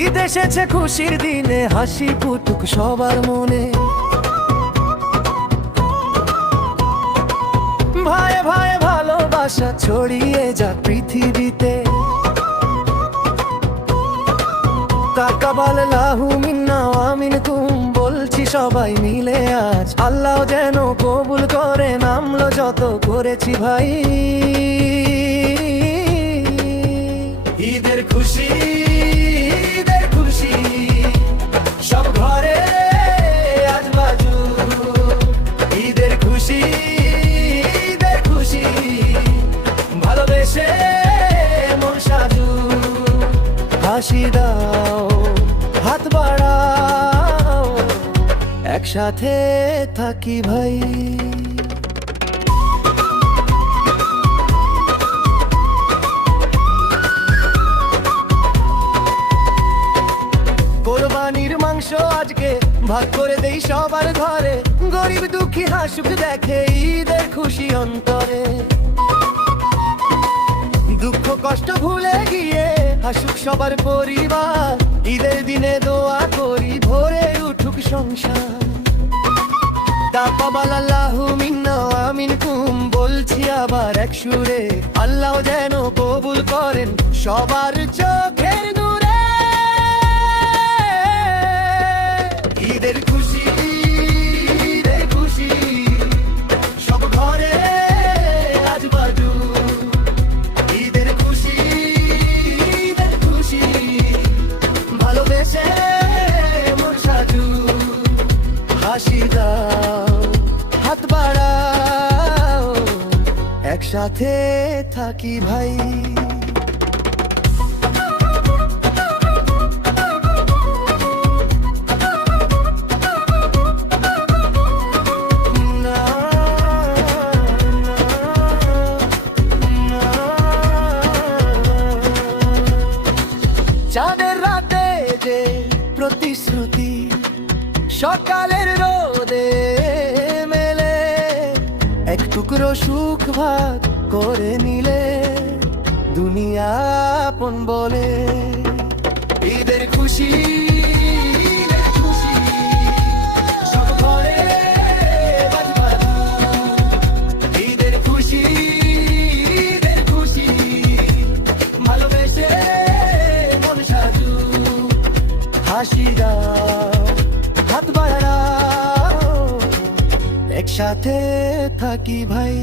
ঈদ এসেছে খুশির দিনে, হাসি ফুটুক সবার মনে। ভাই ভাই ভালোবাসা ছড়িয়ে যাক পৃথিবীতে। তাকাবাল্লাহু মিন্না ওয়া মিনকুম বলছি সবাই মিলে আজ, আল্লাহ যেন কবুল করে নামলো যত করেছি ভাই। ঈদের খুশি, ঈদের খুশি সব ঘরে আজ বাজু। ঈদের খুশি, ঈদের খুশি ভালোবেসে মন সাজু। হাসি দাও, হাত বাড়াও, একসাথে থাকি ভাই। কোরবানির মাংস আজকে ভাগ করে দেই সবার ঘরে, গরিব দুঃখী হাসুক দেখে ঈদের খুশি অন্তরে। দুঃখ কষ্ট ভুলে গিয়ে হাসুক সবার পরিবার, ঈদের দিনে দোয়া করি ভরে উঠুক সংসার। তাকাবাল্লাহু মিন্না ওয়া মিনকুম বলছি আবার এক সুরে, আল্লাহ যেন কবুল করেন সবার চোখের নূরে। ঈদের খুশি, ঈদের খুশি সব ঘরে আজ বাজু। ঈদের খুশি, ঈদের খুশি ভালোবেসে মন সাজু। হাসি দাও, হাত বাড়াও, একসাথে থাকি ভাই। চাঁদের রাতে যে প্রতিশ্রুতি সকালের রোদে মেলে, এক টুকরো সুখ ভাগ করে নিলে দুনিয়া আপন বলে। ঈদের খুশি, ঈদের খুশি সব ঘরে আজ বাজু। ঈদের খুশি, ঈদের খুশি ভালোবেসে মন সাজু। হাসি দাও, হাত বাড়াও, একসাথে থাকি ভাই।